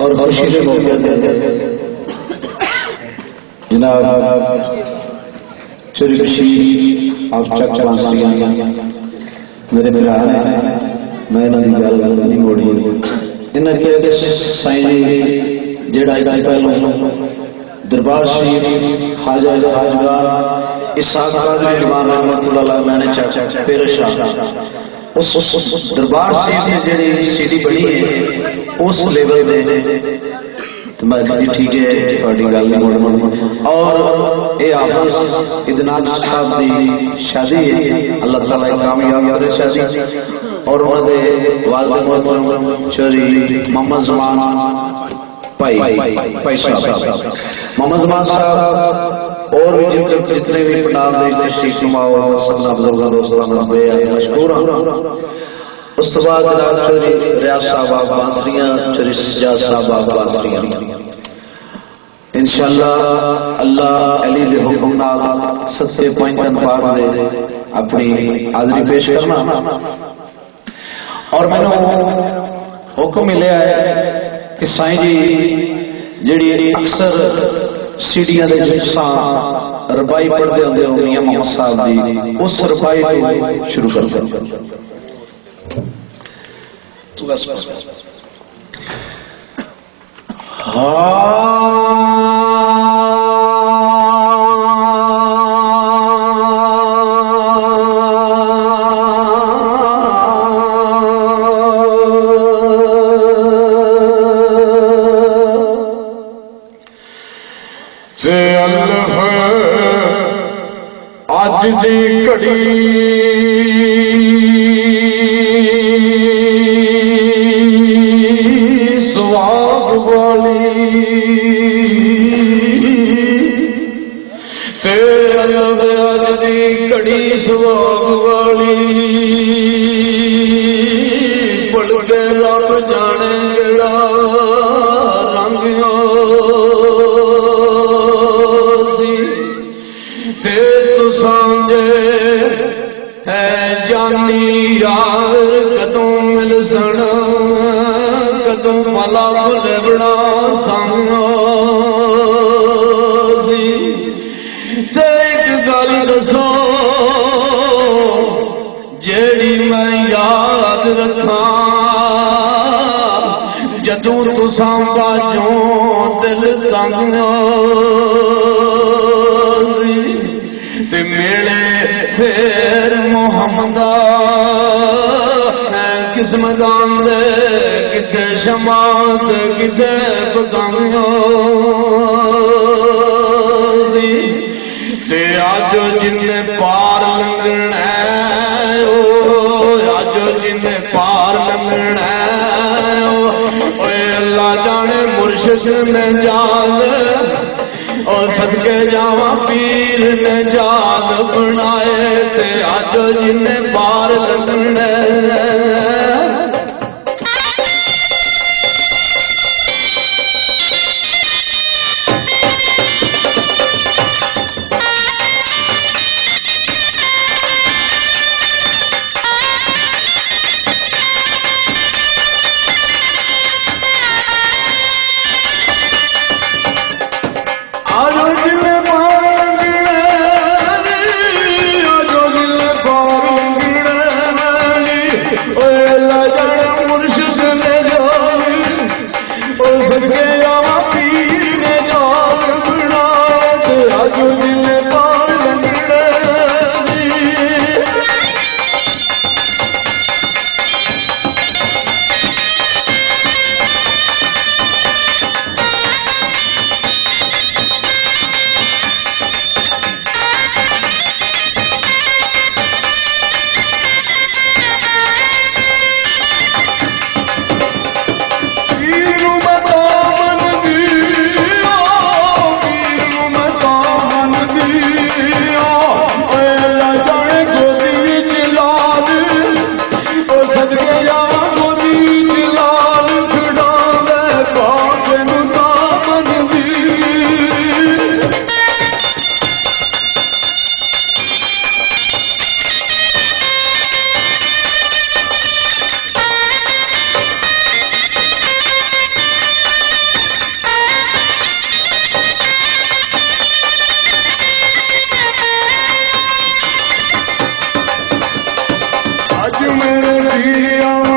और खुशी के मौके जनाब चोरी खुशी आप चक मेरे भरा ने मैं इन्होंने गल नहीं मोड़ी इन्हें के साईं जी जेड़ा इतना पहले दरबार शरीफ खाजा खाजगार इसाक कादरी जवान रहमतुल्लाह अलैह मैंने चाचा पेरशाह उस दरबार शरीफ की जेड़ी सीडी बनी है उस लेवल में तो मैं ठीक है थोड़ी गल नहीं मोड़ और ये हाफिज इदनान साहब की शादी है अल्लाह ताला कामयाब करे शादी और उन्होंने वालिद मोहतरम चोरी मोहम्मद जमान भाई साहब मोहम्मद जमान साहब और भी जितने भी पंडाल दे तशरीफ नुमाओ सबना बुजुर्गां दोस्तां दा बेहद मशकूर हां उस तो बाद जनाब चौधरी रियाज साहब आप बांसुरियां चौधरी सजाद साहब आप बांसुरियां इंशाअल्लाह अल्लाह अली दे हुक्म नाल सच्चे पंजन पाक दे अपनी हाजरी पेश करना और मैनू हुक्म मिले है कि साईं जी जिहड़ी अक्सर सीढ़ियां दे जिसा रबाई पढ़ते होंगे हो मियां मोहम्मद साहब दी उस रबाई को शुरू कर दो बस आज दी घड़ी स्वाग वाली तेरे आज दी घड़ी स्वाग वाली पलटे रब जाने गड़ा रंग यार कदों मिल सन कदों मला फुले बना सी ते एक गल दसो जेड़ी मैं याद रखा जदों तुसां बाजों दिल तंग ते मेले फिर मोहम्मदा किस्मदान दे किथे शमात किथे पकांगी ते अज जिन्ने पार लंघना अज जिन्ने पार लंघना अल्लाह जाने मुर्शिद ने जान और सदके जावा पीर ने जान बनाए ते अज जिन्ने पार लंघना पीलिया